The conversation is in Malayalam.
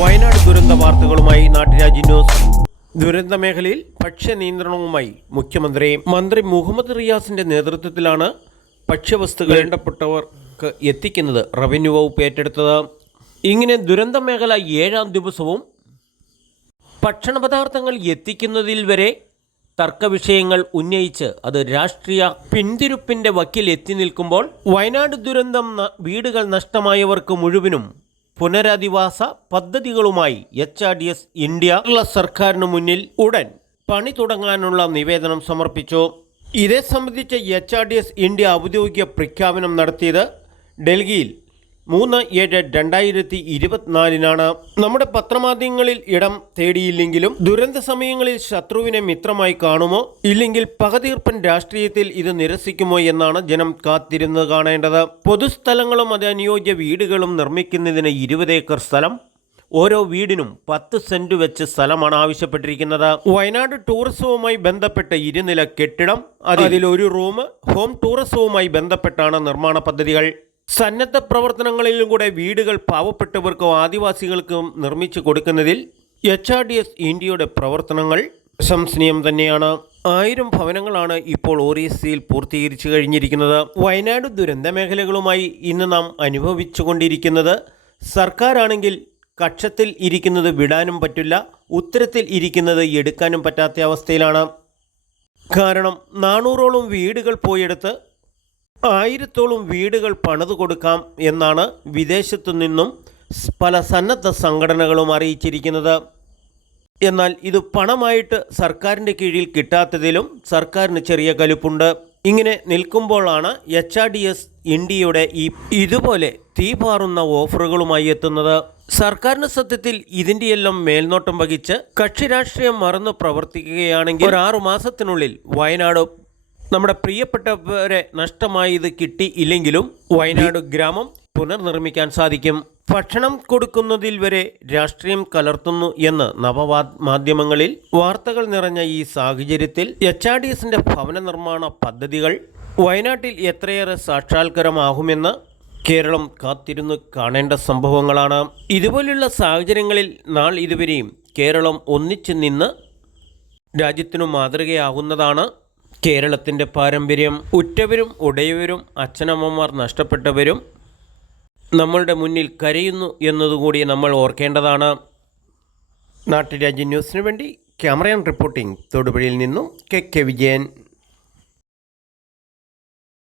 വയനാട് ദുരന്ത വാർത്തകളുമായി നാട്ടുരാജ്യ ന്യൂസ്. ദുരന്ത മേഖലയിൽ ഭക്ഷ്യനിയന്ത്രണവുമായി മന്ത്രി മുഹമ്മദ് റിയാസിന്റെ നേതൃത്വത്തിലാണ് ഭക്ഷ്യവസ്തുക്കൾ വേണ്ടപ്പെട്ടവർക്ക് എത്തിക്കുന്നത് റവന്യൂ വകുപ്പ് ഏറ്റെടുത്തത്. ഇങ്ങനെ ദുരന്ത മേഖല 7-ാം ദിവസവും ഭക്ഷണപദാർത്ഥങ്ങൾ എത്തിക്കുന്നതിൽ വരെ തർക്കവിഷയങ്ങൾ ഉന്നയിച്ച് അത് രാഷ്ട്രീയ പിന്തിരിപ്പിന്റെ വക്കിൽ എത്തി നിൽക്കുമ്പോൾ വയനാട് ദുരന്തം വീടുകൾ നഷ്ടമായവർക്ക് മുഴുവനും പുനരധിവാസ പദ്ധതികളുമായി HRDS ഇന്ത്യ സർക്കാരിന് മുന്നിൽ ഉടൻ പണി തുടങ്ങാനുള്ള നിവേദനം സമർപ്പിച്ചു. ഇതേ സംബന്ധിച്ച് HRDS ഇന്ത്യ ഔദ്യോഗിക പ്രഖ്യാപനം നടത്തിയത് ഡൽഹിയിൽ 3/7/2024 നമ്മുടെ പത്രമാധ്യമങ്ങളിൽ ഇടം തേടിയില്ലെങ്കിലും ദുരന്ത സമയങ്ങളിൽ ശത്രുവിനെ മിത്രമായി കാണുമോ ഇല്ലെങ്കിൽ പകതീർപ്പൻ രാഷ്ട്രീയത്തിൽ ഇത് നിരസിക്കുമോ എന്നാണ് ജനം കാത്തിരുന്ന് കാണേണ്ടത്. പൊതുസ്ഥലങ്ങളും അനുയോജ്യ വീടുകളും നിർമ്മിക്കുന്നതിന് 20 ഏക്കർ സ്ഥലം, ഓരോ വീടിനും 10 സെന്റ് വെച്ച് സ്ഥലമാണ് ആവശ്യപ്പെട്ടിരിക്കുന്നത്. വയനാട് ടൂറിസവുമായി ബന്ധപ്പെട്ട 2 നില കെട്ടിടം, അതിലൊരു റൂം, ഹോം ടൂറിസവുമായി ബന്ധപ്പെട്ടാണ് നിർമ്മാണ പദ്ധതികൾ. സന്നദ്ധ പ്രവർത്തനങ്ങളിലും കൂടെ വീടുകൾ പാവപ്പെട്ടവർക്കും ആദിവാസികൾക്കും നിർമ്മിച്ചു കൊടുക്കുന്നതിൽ HRDS ഇന്ത്യയുടെ പ്രവർത്തനങ്ങൾ പ്രശംസനീയം തന്നെയാണ്. 1000 ഭവനങ്ങളാണ് ഇപ്പോൾ ORCയിൽ പൂർത്തീകരിച്ചു കഴിഞ്ഞിരിക്കുന്നത്. വയനാട് ദുരന്ത മേഖലകളുമായി ഇന്ന് നാം അനുഭവിച്ചുകൊണ്ടിരിക്കുന്നത് സർക്കാരാണെങ്കിൽ കക്ഷത്തിൽ ഇരിക്കുന്നത് വിടാനും പറ്റില്ല, ഉത്തരത്തിൽ ഇരിക്കുന്നത് എടുക്കാനും പറ്റാത്ത അവസ്ഥയിലാണ്. കാരണം 400ഓളം വീടുകൾ പോയെടുത്ത് 1000ഓളം വീടുകൾ പണിതു കൊടുക്കാം എന്നാണ് വിദേശത്തു നിന്നും പല സന്നദ്ധ സംഘടനകളും അറിയിച്ചിരിക്കുന്നത്. എന്നാൽ ഇത് പണമായിട്ട് സർക്കാരിൻ്റെ കീഴിൽ കിട്ടാത്തതിലും സർക്കാരിന് ചെറിയ കലിപ്പുണ്ട്. ഇങ്ങനെ നിൽക്കുമ്പോഴാണ് HRDS ഇന്ത്യയുടെ ഇതുപോലെ തീപാറുന്ന ഓഫറുകളുമായി എത്തുന്നത്. സർക്കാരിന് സത്യത്തിൽ ഇതിൻ്റെയെല്ലാം മേൽനോട്ടം വഹിച്ച് കക്ഷി രാഷ്ട്രീയം മറന്ന് പ്രവർത്തിക്കുകയാണെങ്കിൽ ഒരു 6 മാസത്തിനുള്ളിൽ വയനാട് നമ്മുടെ പ്രിയപ്പെട്ടവരെ നഷ്ടമായത് കിട്ടിയില്ലെങ്കിലും വയനാട് ഗ്രാമം പുനർനിർമ്മിക്കാൻ സാധിക്കും. ഭക്ഷണം കൊടുക്കുന്നതിൽ വരെ രാഷ്ട്രീയം കലർത്തുന്നു എന്ന് നവമാധ്യമങ്ങളിൽ വാർത്തകൾ നിറഞ്ഞ ഈ സാഹചര്യത്തിൽ HRDSന്റെ ഭവന നിർമ്മാണ പദ്ധതികൾ വയനാട്ടിൽ എത്രയേറെ സാക്ഷാത്കാരമാകുമെന്ന് കേരളം കാത്തിരുന്ന് കാണേണ്ട സംഭവങ്ങളാണ്. ഇതുപോലുള്ള സാഹചര്യങ്ങളിൽ ഇതുവരെയും കേരളം ഒന്നിച്ചു നിന്ന് രാജ്യത്തിനു മാതൃകയാകുന്നതാണ് കേരളത്തിൻ്റെ പാരമ്പര്യം. ഉറ്റവരും ഉടയവരും അച്ഛനമ്മമാർ നഷ്ടപ്പെട്ടവരും നമ്മളുടെ മുന്നിൽ കരയുന്നു എന്നതുകൂടി നമ്മൾ ഓർക്കേണ്ടതാണ്. നാട്ടുരാജ്യ ന്യൂസിനു വേണ്ടി ക്യാമറ റിപ്പോർട്ടിംഗ് തൊടുപുഴയിൽ നിന്നും KK വിജയൻ.